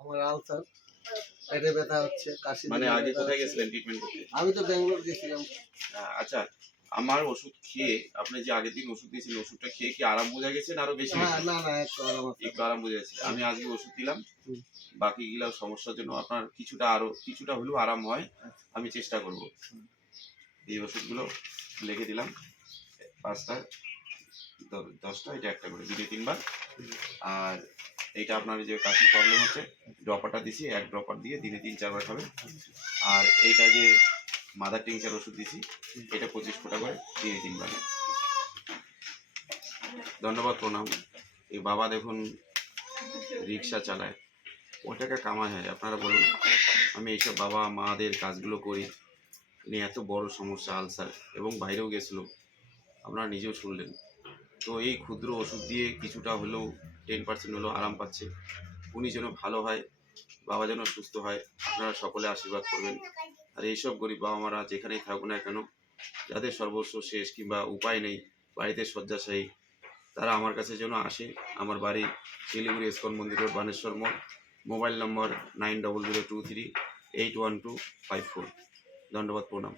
আমার আলসার পেটে ব্যথা হচ্ছে কাশি মানে আগে কোথায় গেছিলেন ট্রিটমেন্ট করতে? আমি তো ব্যাঙ্গালোর গেছিলাম। আচ্ছা আমার ওষুধ খেয়ে আপনি যে আগের দিন ওষুধ দিয়েছিলেন ওষুধটা খেয়ে কি আরাম বোঝা গেছে আরও বেশি না না একটু আরাম একটু আরাম বোঝা যাচ্ছে আমি আজকে ওষুধ দিলাম। হুম। বাকি গুলা সমস্যার জন্য আপনার কিছুটা আরও কিছুটা হলেও আরাম হয়। আমি চেষ্টা করব। এই ওষুধগুলো লিখে দিলাম। পাঁচটা দশটা, এটা একটা করে দিনে তিনবার। আর এইটা আপনার যে কাশির প্রবলেম হচ্ছে ড্রপারটা দিছি, এক ড্রপার দিয়ে দিনে তিন, চারবার খাবেন। আর এইটা যে মাদার টিংচার ওষুধ দিছি, এটা পঁচিশ ফোঁটা করে দিনে তিনবার। ধন্যবাদ, প্রণাম। এই বাবা দেখুন রিক্সা চালায়। ও টাকা কামাই হয়, আপনারা বলুন। আমি এইসব বাবা মাদের কাজগুলো করি। ইনি এত বড় সমস্যা, আলসার, এবং বাইরেও গেছিল। আপনারা নিজেও শুনলেন। তো এই ক্ষুদ্র ওষুধ দিয়ে কিছুটা হলেও টেন পার্সেন্ট হলেও আরাম পাচ্ছে। উনি যেন ভালো হয়, বাবা যেন সুস্থ হয়, আপনারা সকলে আশীর্বাদ করবেন। আর এইসব গরিব বাবা মারা যেখানেই থাকুক না কেন, যাদের সর্বস্ব শেষ কিংবা উপায় নেই, বাড়িতে শয্যাশায়ী, তারা আমার কাছে যেন আসে। আমার বাড়ি শিলিগুড়ি ইস্কন মন্দির রোড, বানেশ্বর মোড়। Mobile number nine double zero two three eight one two five four ধন্যবাদ, প্রণাম।